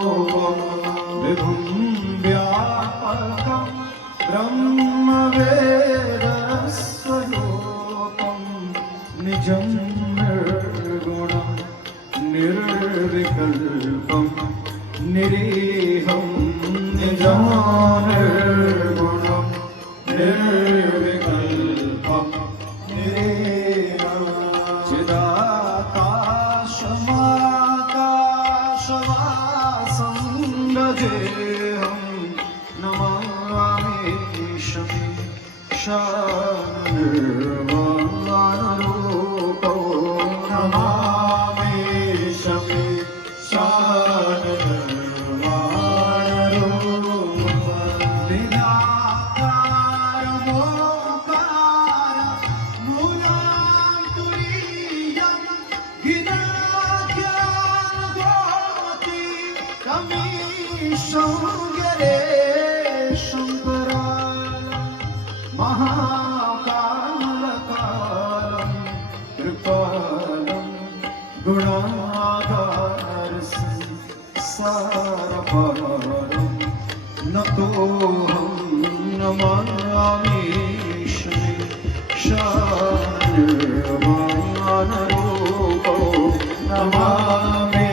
विभुं व्यापकं ब्रह्मवेदस्वरूपं निजं निर्गुणं निर्विकल्पं निरीहं निजं निर्गुणं निर्विकल्पं निरीहं चिदाकाशमाकाशवासं गजेहं नमामि शाननिर्वाणरूपो नमामि शाननिर्वाणरूपो निराकारमोकार मूलं तुरीयं गिराख्यानगोति कमीशं गरेशं महाकालकालं कृपालं गुणाधारसंसारपारं नतोऽहं नमामि शाननिर्वाणरूपो नमामि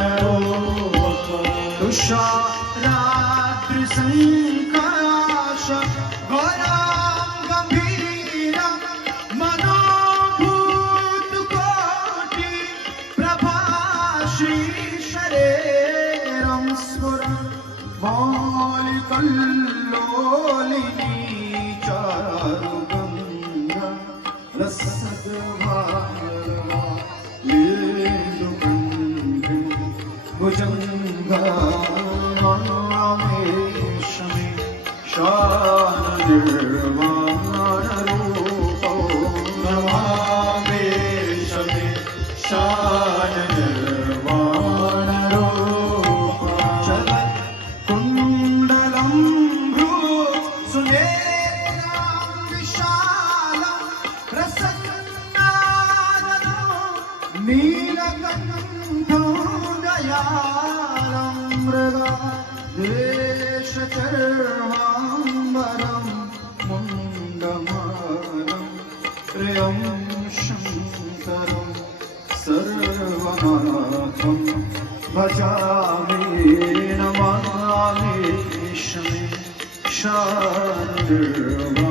शाननिर्वाणरूपो तुषाराद्रिसङ्काश घोरां गम्भीरं मनोभूतकोटि प्रभाश्रीशरेरं स्फुरं मौलिकल्लोलिनी चारुगङ्गा रसद्भावा लीलुगन्धिं भुजङ्गा नमामि शाननिर्वाणरूपो नमामि शाननिर्वाणरूपो चलत्कुण्डलं भ्रूसुनेत्रां विशालं प्रसन्नाननो नीलकण्ठो दयालं मृगा देशचर्माम्बरं मुण्डमालं प्रियं शङ्करं सर्वनाथं भजामि नमामि शाननिर्वाणरूपो